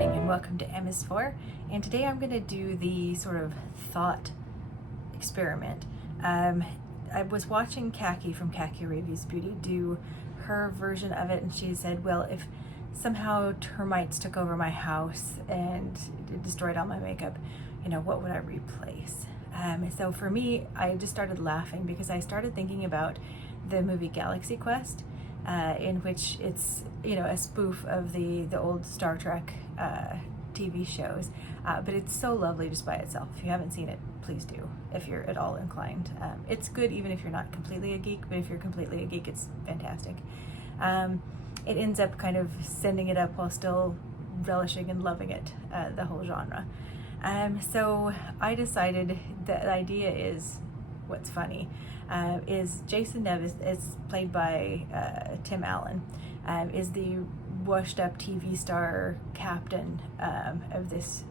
morning and welcome to MS4, and today I'm going to do the sort of thought experiment. I was watching Kackie from Kackie Reviews Beauty do her version of it, and she said, well, if somehow termites took over my house and destroyed all my makeup, you know, what would I replace? So for me, I just started laughing because I started thinking about the movie Galaxy Quest, in which it's, you know, a spoof of the old Star Trek TV shows, but it's so lovely just by itself. If you haven't seen it, please do, if you're at all inclined. It's good even if you're not completely a geek, but if you're completely a geek, it's fantastic. It ends up kind of sending it up while still relishing and loving it, the whole genre. So I decided that the idea is, what's funny, is Jason Neves, is played by Tim Allen, is the washed up TV star captain of this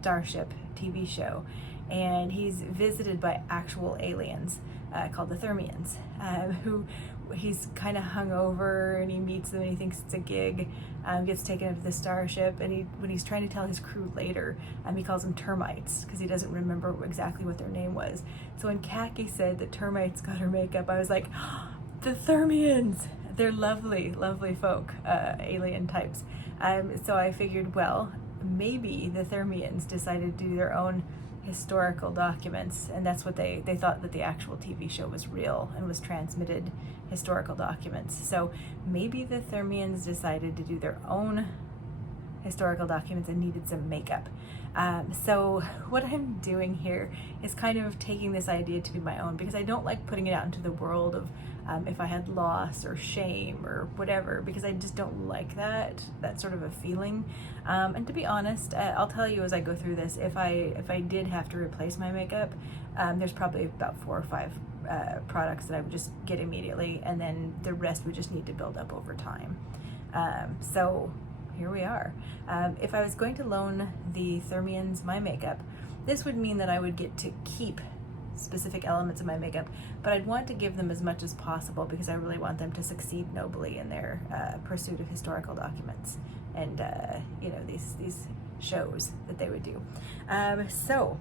starship TV show, and he's visited by actual aliens called the Thermians, who he's kind of hungover and he meets them and he thinks it's a gig, gets taken into the starship, and when he's trying to tell his crew later, he calls them Termites because he doesn't remember exactly what their name was. So when Kackie said that termites got her makeup, I was like, oh, the Thermians! They're lovely, lovely folk, alien types. So I figured, well, maybe the Thermians decided to do their own historical documents, and that's what they thought, that the actual TV show was real and was transmitted historical documents. So maybe the Thermians decided to do their own historical documents and needed some makeup. So what I'm doing here is kind of taking this idea to be my own, because I don't like putting it out into the world of if I had loss or shame or whatever, because I just don't like that sort of a feeling. And to be honest, I'll tell you as I go through this, if I did have to replace my makeup, there's probably about 4 or 5 products that I would just get immediately, and then the rest would just need to build up over time. So here we are. If I was going to loan the Thermians my makeup, this would mean that I would get to keep specific elements of my makeup, but I'd want to give them as much as possible because I really want them to succeed nobly in their pursuit of historical documents and you know, these shows that they would do. So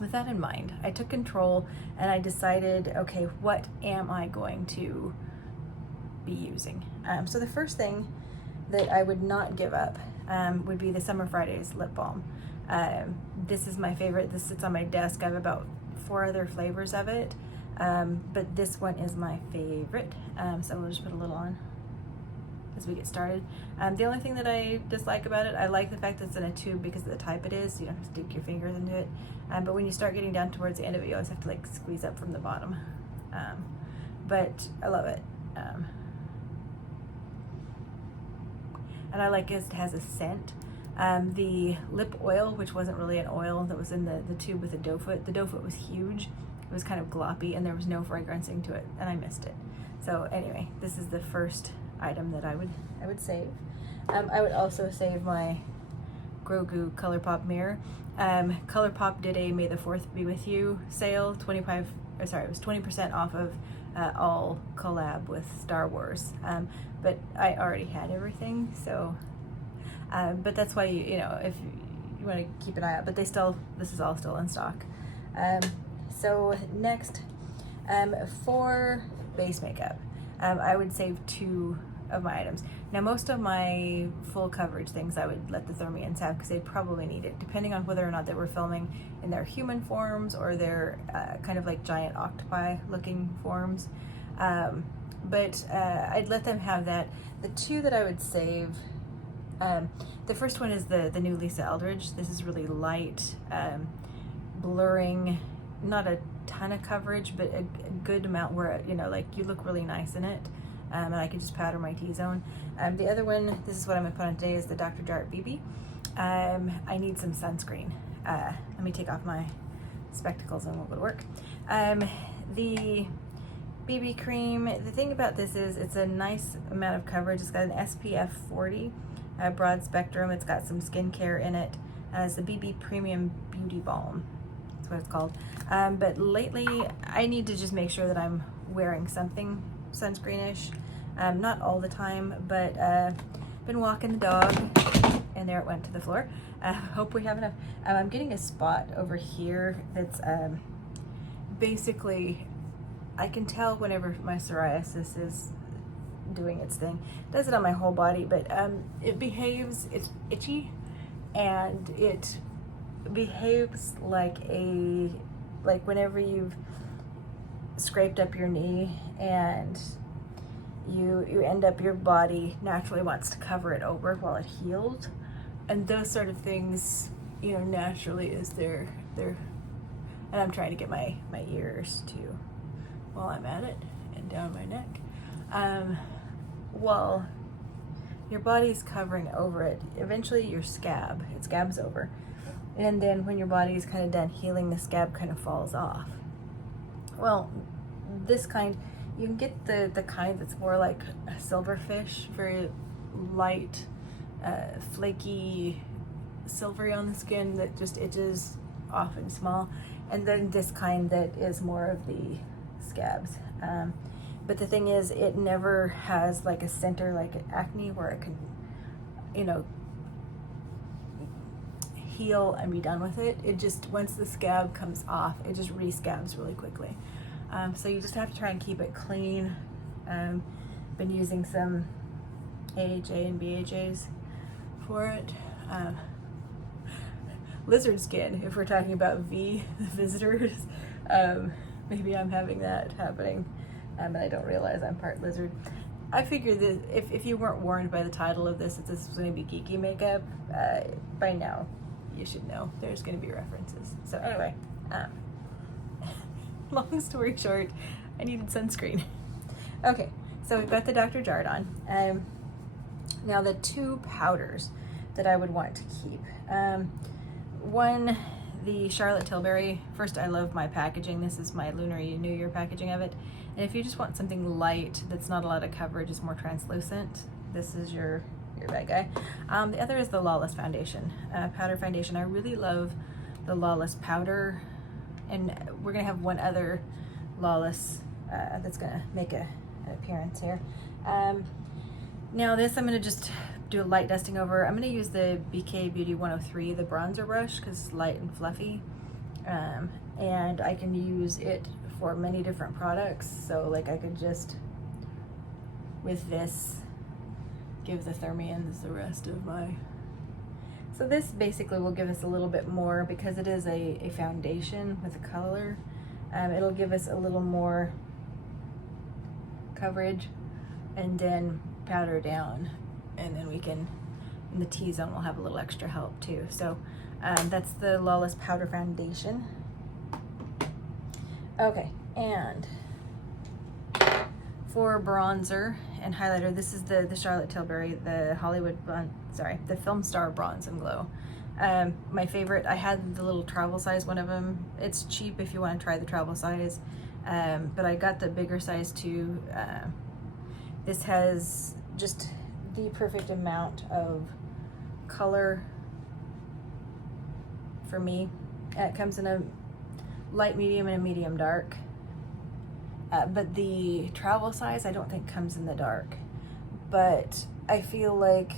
with that in mind, I took control and I decided, okay, what am I going to be using? So the first thing that I would not give up would be the Summer Fridays lip balm. This is my favorite. This sits on my desk. I have about 4 other flavors of it, but this one is my favorite. So we'll just put a little on as we get started. The only thing that I dislike about it, I like the fact that it's in a tube because of the type it is, so you don't have to stick your fingers into it. But when you start getting down towards the end of it, you always have to like squeeze up from the bottom. But I love it. And I like it has a scent. The lip oil, which wasn't really an oil, that was in the tube with the doe foot. The doe foot was huge. It was kind of gloppy and there was no fragrancing to it, and I missed it. So anyway, this is the first item that I would save. I would also save my Grogu Colourpop mirror. Colourpop did a May the 4th be with you sale, it was 20% off of all collab with Star Wars. But I already had everything, so but that's why you know, if you want to keep an eye out, but this is all still in stock. So next, for base makeup, I would save 2 of my items. Now most of my full coverage things I would let the Thermians have because they'd probably need it, depending on whether or not they were filming in their human forms or their kind of like giant octopi looking forms. But I'd let them have that. The 2 that I would save, the first one is the new Lisa Eldridge. This is really light, blurring, not a ton of coverage, but a good amount where, you know, like you look really nice in it, and I could just powder my T-zone. The other one, this is what I'm gonna put on today, is the Dr. Jart BB. I need some sunscreen. Let me take off my spectacles and what would work. The BB cream, the thing about this is it's a nice amount of coverage. It's got an SPF 40 broad spectrum. It's got some skincare in it. It's the BB Premium Beauty Balm. That's what it's called. But lately I need to just make sure that I'm wearing something sunscreenish. Not all the time, but been walking the dog and there it went to the floor. Hope we have enough. I'm getting a spot over here that's basically, I can tell whenever my psoriasis is doing its thing. It does it on my whole body, but it behaves, it's itchy, and it behaves like whenever you've scraped up your knee and you end up, your body naturally wants to cover it over while it heals, and those sort of things, you know, naturally is there. And I'm trying to get my ears too while I'm at it, and down my neck. While your body's covering over it, eventually it scabs over, and then when your body is kind of done healing, the scab kind of falls off. Well, this kind, you can get the kind that's more like a silverfish, very light, flaky, silvery on the skin that just itches off and small, and then this kind that is more of the scabs. But the thing is, it never has like a center like acne where it can, you know, heal and be done with it. It just, once the scab comes off, it just re-scabs really quickly. So you just have to try and keep it clean. Been using some AHA and BHAs for it. Lizard skin, if we're talking about visitors, maybe I'm having that happening, and I don't realize I'm part lizard. I figured that if you weren't warned by the title of this, that this was going to be geeky makeup, by now you should know there's going to be references. So anyway, long story short, I needed sunscreen. Okay, so we've got the Dr. Jart on. Now the two powders that I would want to keep. One, the Charlotte Tilbury. First, I love my packaging. This is my Lunar New Year packaging of it. And if you just want something light that's not a lot of coverage, it's more translucent, this is your bad guy. The other is the Lawless foundation, powder foundation. I really love the Lawless powder, and we're gonna have one other Lawless that's gonna make an appearance here. Now this, I'm gonna just do a light dusting over. I'm gonna use the BK Beauty 103, the bronzer brush, because it's light and fluffy, and I can use it for many different products. So like I could just, with this, give the Thermians the rest of my, so this basically will give us a little bit more, because it is a foundation with a color. It'll give us a little more coverage, and then powder down, and then we can, in the T-zone, we'll have a little extra help too. So that's the Lawless powder foundation. Okay, and for bronzer and highlighter, this is the Charlotte Tilbury, the the Film Star Bronze and Glow. My favorite, I had the little travel size one of them. It's cheap if you want to try the travel size, but I got the bigger size too. This has just the perfect amount of color for me. It comes in a light medium and a medium dark, but the travel size I don't think comes in the dark, but I feel like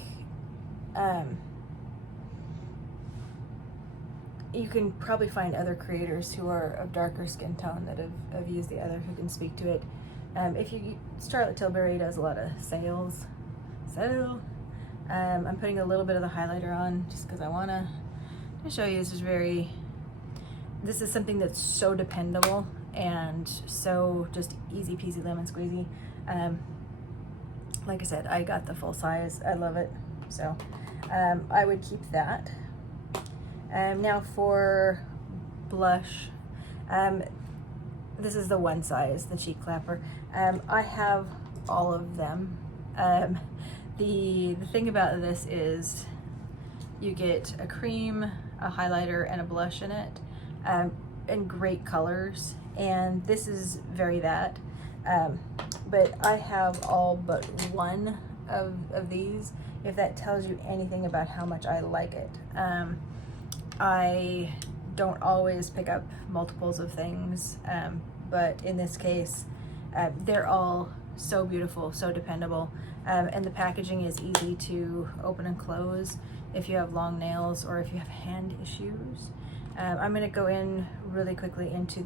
you can probably find other creators who are of darker skin tone that have used the other, who can speak to it. If you, Charlotte Tilbury does a lot of sales, so I'm putting a little bit of the highlighter on just because I want to show you this is something that's so dependable and so just easy peasy lemon squeezy. Like I said, I got the full size. I love it. So I would keep that. Now for blush, this is the one size, the cheek clapper. I have all of them. The thing about this is you get a cream, a highlighter, and a blush in it, in great colors, and this is very that. But I have all but one of these, if that tells you anything about how much I like it. I don't always pick up multiples of things, but in this case, they're all so beautiful, so dependable, and the packaging is easy to open and close. if you have long nails or if you have hand issues. I'm gonna go in really quickly into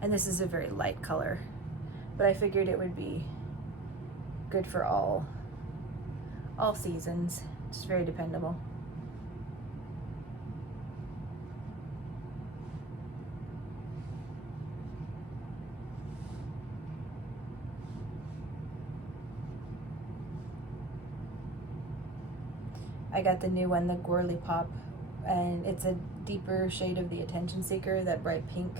and this is a very light color, but I figured it would be good for all seasons. It's very dependable. I got the new one, the Colourpop, and it's a deeper shade of the Attention Seeker, that bright pink,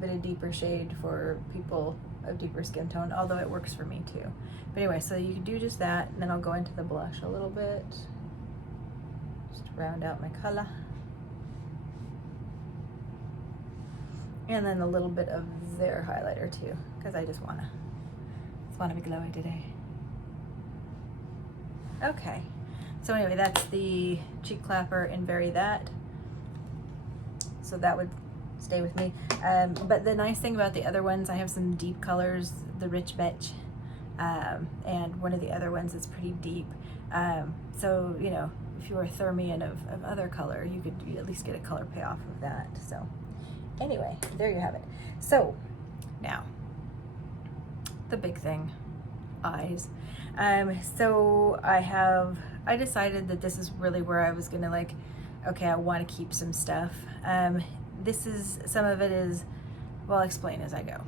but a deeper shade for people of deeper skin tone, although it works for me too. But anyway, so you can do just that, and then I'll go into the blush a little bit, just to round out my color. And then a little bit of their highlighter too, because I just wanna be glowy today. Okay. So anyway, that's the cheek clapper and Very That. So that would stay with me. But the nice thing about the other ones, I have some deep colors, the Rich Betch, and one of the other ones is pretty deep. So, you know, if you were a Thermian of other color, you could at least get a color payoff of that. So anyway, there you have it. So now, the big thing, eyes. So I decided that this is really where I was gonna like, okay, I want to keep some stuff. Some of it is, well, I'll explain as I go.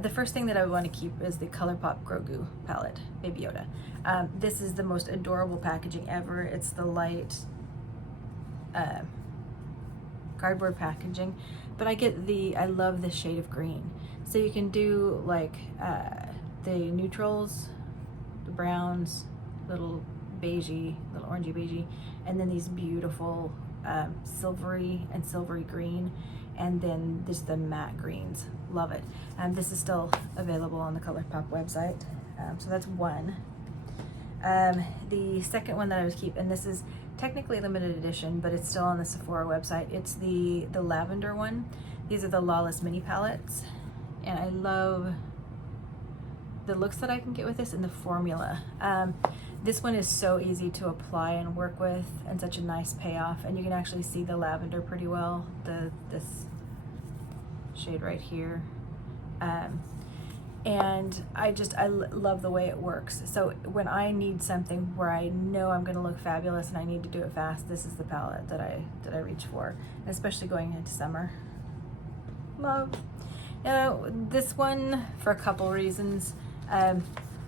The first thing that I want to keep is the Colourpop Grogu palette, Baby Yoda. This is the most adorable packaging ever. It's the light cardboard packaging, but I love this shade of green. So you can do like the neutrals, the browns, little beigey, little orangey beigey, and then these beautiful silvery and silvery green, and then just the matte greens. Love it. This is still available on the Colourpop website. So that's one. The second one that I was keeping, and this is technically limited edition, but it's still on the Sephora website. It's the lavender one. These are the Lawless mini palettes, and I love the looks that I can get with this and the formula. This one is so easy to apply and work with, and such a nice payoff, and you can actually see the lavender pretty well, this shade right here. And I love the way it works. So when I need something where I know I'm gonna look fabulous and I need to do it fast, this is the palette that I reach for, especially going into summer. Love. Now, this one, for a couple reasons.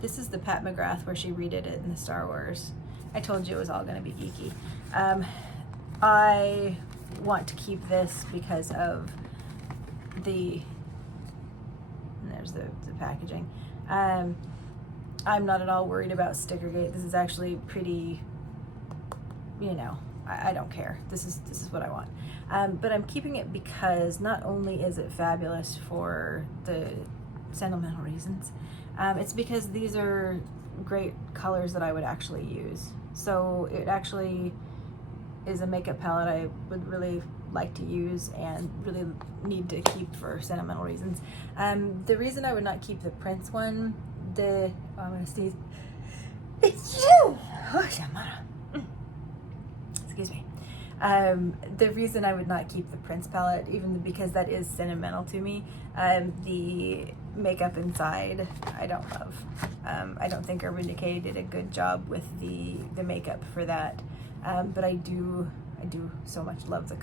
This is the Pat Mcgrath where she redid it in the Star Wars. I told you it was all going to be geeky. I want to keep this because of and there's the packaging. I'm not at all worried about Stickergate. This is actually pretty, you know, I don't care. This is what I want. But I'm keeping it because not only is it fabulous for the sentimental reasons, it's because these are great colors that I would actually use. So it actually is a makeup palette I would really like to use and really need to keep for sentimental reasons. The reason I would not keep the Prince one, I'm gonna sneeze. Excuse me. The reason I would not keep the Prince palette, even because that is sentimental to me, the makeup inside I don't love. I don't think Urban Decay did a good job with the makeup for that, but I do so much love the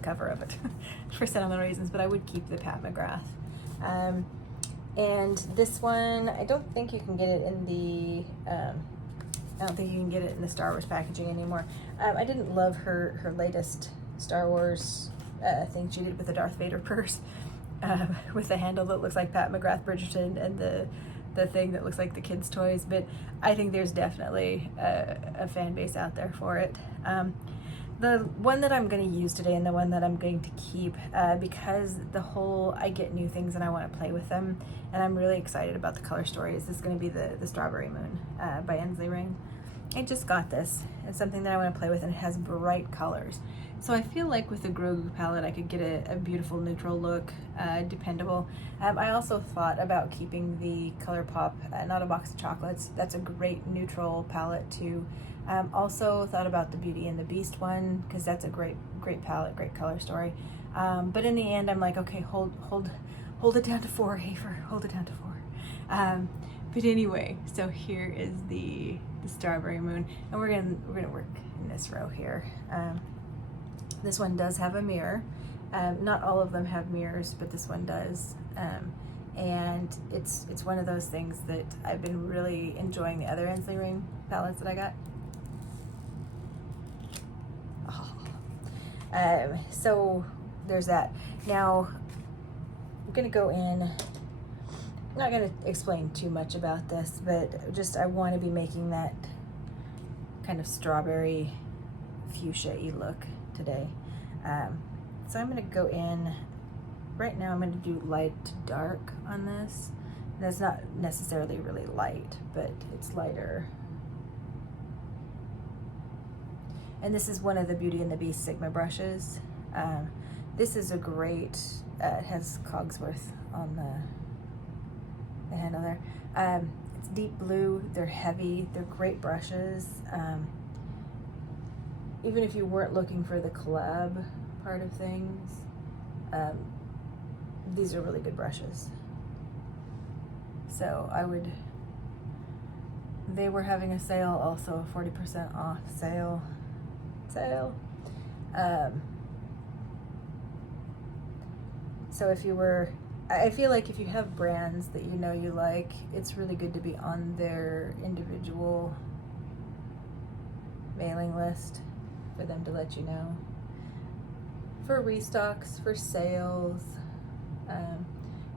cover of it for sentimental reasons. But I would keep the Pat Mcgrath. And this one, I don't think you can get it in the I don't think you can get it in the Star Wars packaging anymore. I didn't love her latest Star Wars thing she did with the Darth Vader purse, with the handle that looks like Pat Mcgrath Bridgerton and the thing that looks like the kids' toys. But I think there's definitely a fan base out there for it. The one that I'm going to use today and the one that I'm going to keep, because I get new things and I want to play with them, and I'm really excited about the color story, is this going to be the Strawberry Moon by Ensley. I just got this. It's something that I want to play with, and it has bright colors. So I feel like with the Grogu palette, I could get a beautiful neutral look, dependable. I also thought about keeping the Colourpop Not a Box of Chocolates. That's a great neutral palette too. Also thought about the Beauty and the Beast one, because that's a great palette, great color story. But in the end, I'm like, okay, hold it down to 4, Hafer, hold it down to 4. But anyway, so here is the Strawberry Moon, and we're gonna work in this row here. This one does have a mirror. Not all of them have mirrors, but this one does. And it's one of those things that I've been really enjoying the other Ensley Ring palettes that I got. Oh. So there's that. Now I'm gonna go in. I'm not gonna explain too much about this, but just I want to be making that kind of strawberry fuchsia-y look today. So I'm gonna go in. Right now I'm gonna do light to dark on this. That's not necessarily really light, but it's lighter. And this is one of the Beauty and the Beast Sigma brushes. This is a great, it has Cogsworth on the handle there. It's deep blue, they're heavy, they're great brushes. Even if you weren't looking for the collab part of things, these are really good brushes. So they were having a sale, also a 40% off sale. So if you were, I feel like if you have brands that you know you like, it's really good to be on their individual mailing list for them to let you know. For restocks, for sales,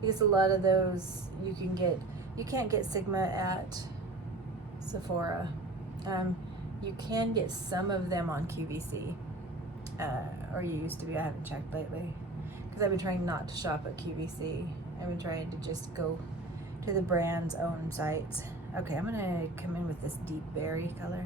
because a lot of those you can't get Sigma at Sephora. You can get some of them on QVC, or you used to be. I haven't checked lately, because I've been trying not to shop at QVC. I've been trying to just go to the brand's own sites. Okay, I'm gonna come in with this deep berry color.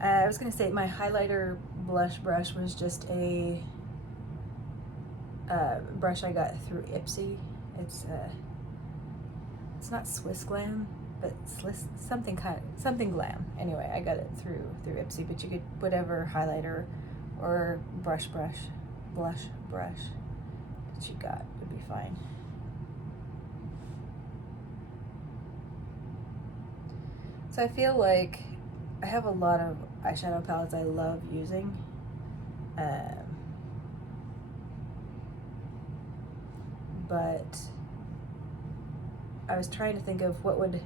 I was gonna say my highlighter blush brush was just a brush I got through Ipsy. It's not Swiss Glam, but something glam. Anyway, I got it through Ipsy, but you could whatever highlighter or blush brush that you got would be fine. So I feel like I have a lot of eyeshadow palettes I love using. But I was trying to think of what would,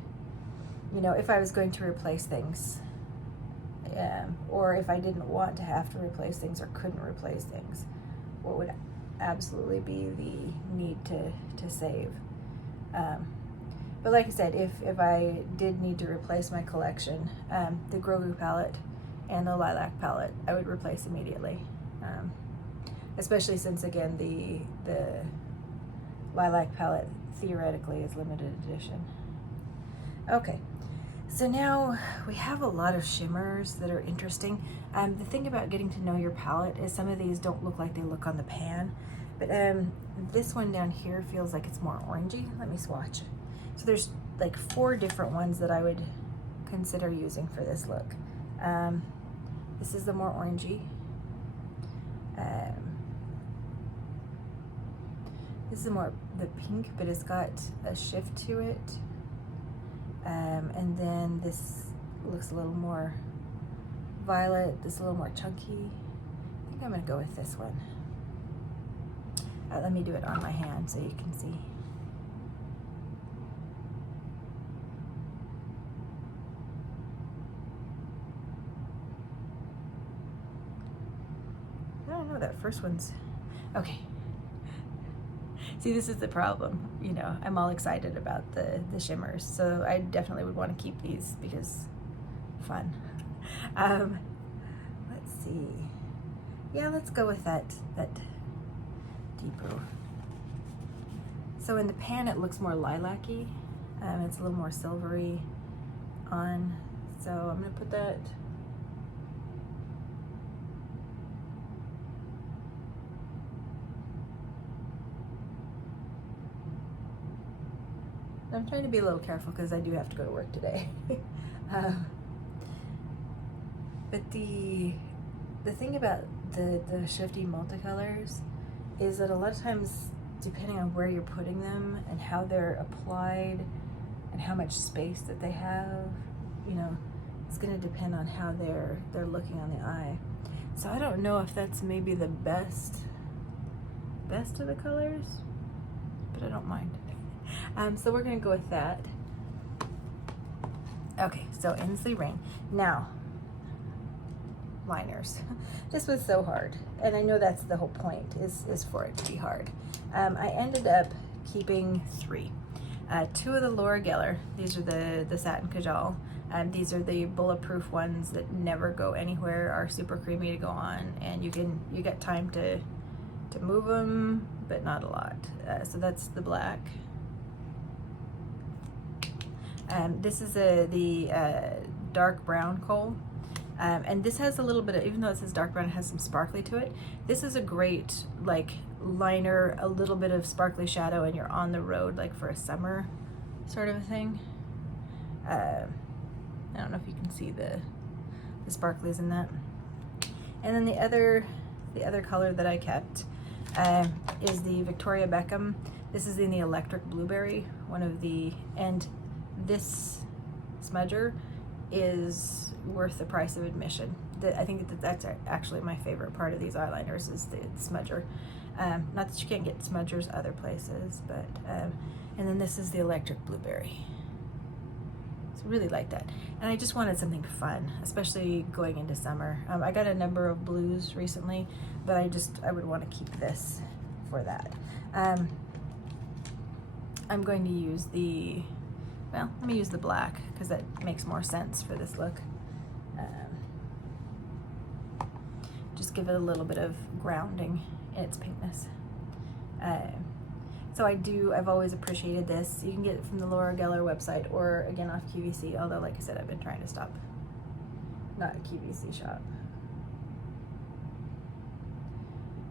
if I was going to replace things, or if I didn't want to have to replace things or couldn't replace things, what would absolutely be the need to save. But like I said, if I did need to replace my collection, the Grogu palette and the Lilac palette, I would replace immediately. Especially since, again, the Lilac palette theoretically is limited edition. Okay, so now we have a lot of shimmers that are interesting. The thing about getting to know your palette is some of these don't look like they look on the pan, but this one down here feels like it's more orangey. Let me swatch. So there's like 4 different ones that I would consider using for this look. This is the more orangey. This is more the pink, but it's got a shift to it. And then this looks a little more violet, this a little more chunky. I think I'm gonna go with this one. Let me do it on my hand so you can see. I don't know, that first one's, okay. See, this is the problem, I'm all excited about the shimmers, so I definitely would want to keep these because fun. Let's see. Yeah, let's go with that deeper. So in the pan it looks more lilac-y. It's a little more silvery on. So I'm gonna put that I'm trying to be a little careful because I do have to go to work today. But the thing about the shifty multicolors is that a lot of times, depending on where you're putting them and how they're applied and how much space that they have, you know, it's going to depend on how they're looking on the eye. So I don't know if that's maybe the best of the colors, but I don't mind. So we're going to go with that. Okay, so Ensley Rain. Now, liners. This was so hard, and I know that's the whole point, is for it to be hard. I ended up keeping 3. 2 of the Laura Geller. These are the Satin Kajal. These are the bulletproof ones that never go anywhere, are super creamy to go on, and you get time to move them, but not a lot. So that's the black. This is the dark brown coal. And this has a little bit of, even though it says dark brown, it has some sparkly to it. This is a great, like, liner, a little bit of sparkly shadow, and you're on the road, like, for a summer sort of a thing. I don't know if you can see the sparklies in that. And then the other color that I kept is the Victoria Beckham. This is in the Electric Blueberry, and this smudger is worth the price of admission. I think that's actually my favorite part of these eyeliners, is the smudger. Not that you can't get smudgers other places, but and then this is the Electric Blueberry. So really like that, and I just wanted something fun, especially going into summer. I got a number of blues recently, but I would want to keep this for that. I'm going to use let me use the black because that makes more sense for this look. Just give it a little bit of grounding in its pinkness. So I've always appreciated this. You can get it from the Laura Geller website, or again off QVC, although like I said, I've been trying to stop not a QVC shop.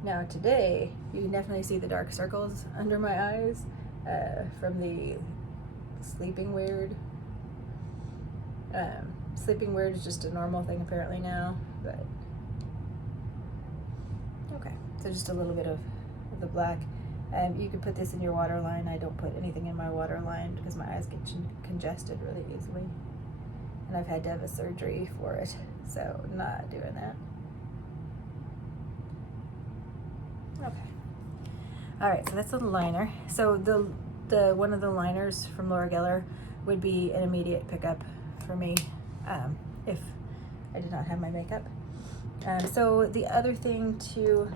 Now today, you can definitely see the dark circles under my eyes from the Sleeping Weird. Sleeping Weird is just a normal thing apparently now, but okay. So just a little bit of the black. You could put this in your waterline. I don't put anything in my waterline because my eyes get congested really easily, and I've had to have a surgery for it, so not doing that. Okay. All right, so that's the liner. So the one of the liners from Laura Geller would be an immediate pickup for me if I did not have my makeup. So the other thing too,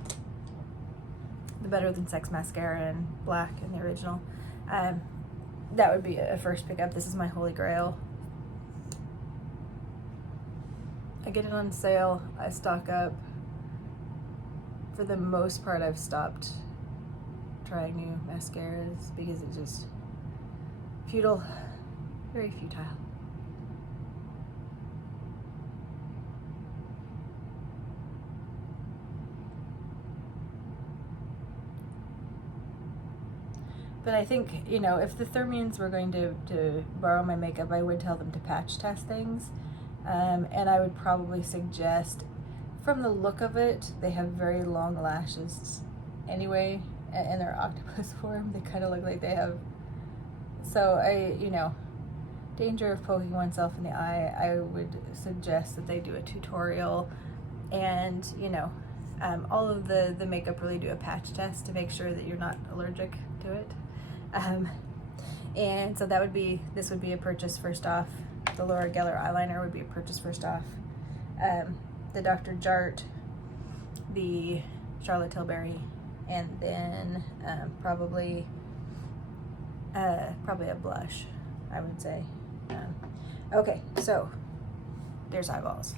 the Better Than Sex mascara in black in the original, that would be a first pickup. This is my holy grail. I get it on sale, I stock up. For the most part, I've stopped trying new mascaras because it's just futile, very futile. But I think, you know, if the Thermians were going to borrow my makeup, I would tell them to patch test things. And I would probably suggest, from the look of it, they have very long lashes anyway, and they're octopus form. They kind of look like they have. So danger of poking oneself in the eye, I would suggest that they do a tutorial, and, all of the makeup really do a patch test to make sure that you're not allergic to it. And so this would be a purchase first off. The Laura Geller eyeliner would be a purchase first off. The Dr. Jart, the Charlotte Tilbury, and then probably a blush, I would say. Okay, so there's eyeballs.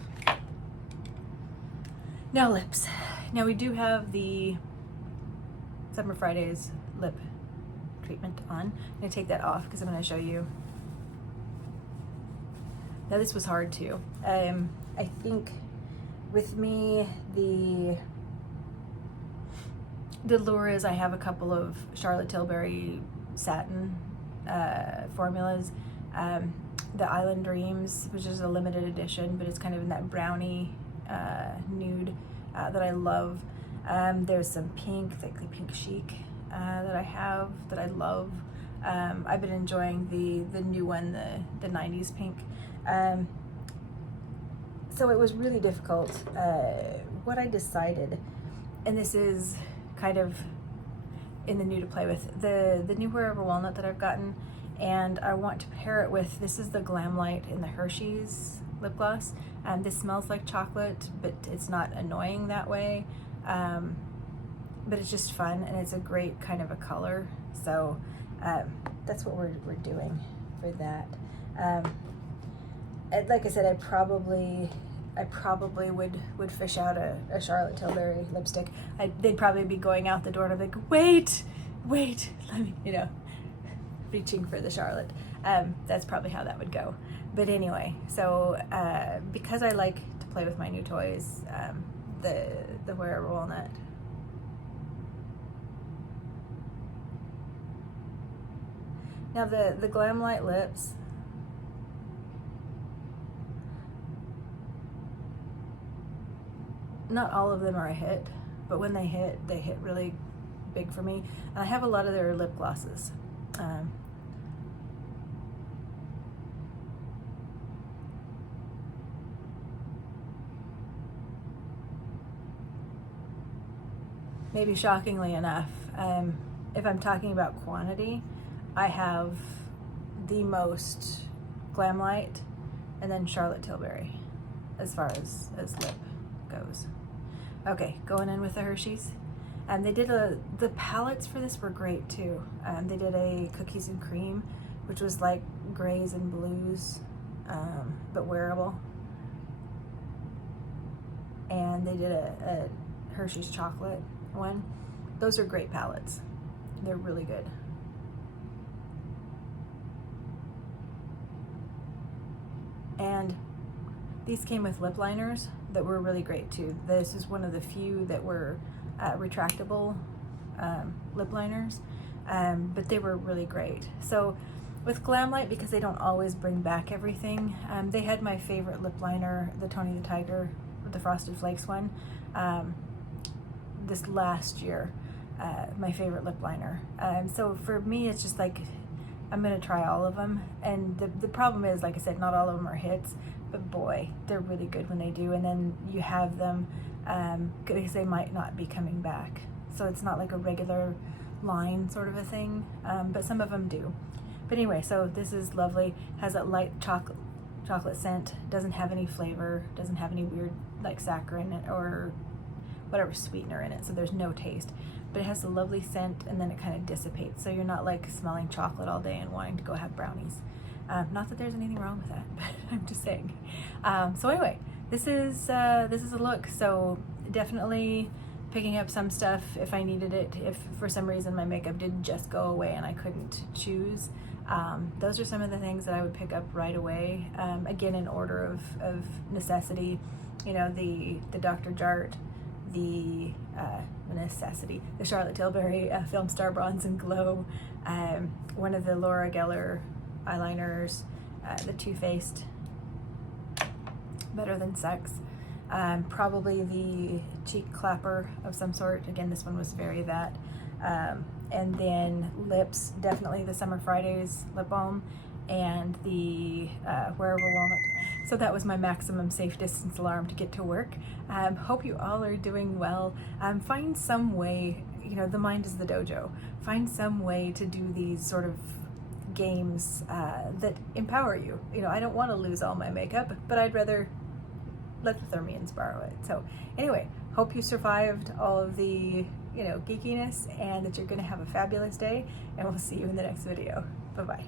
Now lips. Now we do have the Summer Fridays lip treatment on. I'm gonna take that off because I'm gonna show you. Now this was hard too. I think with me, the lure is I have a couple of Charlotte Tilbury Satin formulas. The Island Dreams, which is a limited edition, but it's kind of in that brownie nude that I love. There's some pink, like the pink chic that I have that I love. I've been enjoying the new one, the 90s pink. So it was really difficult. What I decided, and this is kind of in the new to play with, the new Wherever Walnut that I've gotten, and I want to pair it with, this is the Glam Light in the Hershey's lip gloss. This smells like chocolate, but it's not annoying that way. But it's just fun, and it's a great kind of a color. So that's what we're doing for that. Like I said, I probably would fish out a Charlotte Tilbury lipstick. They'd probably be going out the door and I'd be like, wait, let me, you know, reaching for the Charlotte. That's probably how that would go. But anyway, so because I like to play with my new toys, the Wherever Walnut. Now the Glam Light lips, not all of them are a hit, but when they hit really big for me. And I have a lot of their lip glosses. Maybe shockingly enough, if I'm talking about quantity, I have the most Glam Light and then Charlotte Tilbury as far as lip goes. Okay, going in with the Hershey's. They did the palettes for this were great too. They did a cookies and cream, which was like grays and blues, but wearable. And they did a Hershey's chocolate one. Those are great palettes. They're really good. And these came with lip liners that were really great too. This is one of the few that were retractable lip liners, but they were really great. So with Glam Light, because they don't always bring back everything, they had my favorite lip liner, the Tony the Tiger, the Frosted Flakes one, this last year, my favorite lip liner. So for me, it's just like, I'm gonna try all of them. And the problem is, like I said, not all of them are hits, but boy, they're really good when they do. And then you have them, because they might not be coming back. So it's not like a regular line sort of a thing, but some of them do. But anyway, so this is lovely, has that light chocolate scent, doesn't have any flavor, doesn't have any weird like saccharin or whatever sweetener in it, so there's no taste. But it has a lovely scent, and then it kind of dissipates, so you're not like smelling chocolate all day and wanting to go have brownies. Not that there's anything wrong with that, but I'm just saying. So anyway, this is a look. So definitely picking up some stuff if I needed it. If for some reason my makeup did just go away and I couldn't choose, those are some of the things that I would pick up right away. Again, in order of necessity. You know, the Dr. Jart, the necessity, the Charlotte Tilbury Film Star Bronze and Glow, one of the Laura Geller eyeliners, the Too Faced Better Than Sex, probably the cheek clapper of some sort. Again, this one was very that. And then lips, definitely the Summer Fridays lip balm, and the Wherever Walnut. So that was my maximum safe distance alarm to get to work. Hope you all are doing well. Find some way, you know, the mind is the dojo. Find some way to do these sort of games that empower you. You know, I don't want to lose all my makeup, but I'd rather let the Thermians borrow it. So anyway, hope you survived all of the, you know, geekiness, and that you're going to have a fabulous day, and we'll see you in the next video. Bye-bye.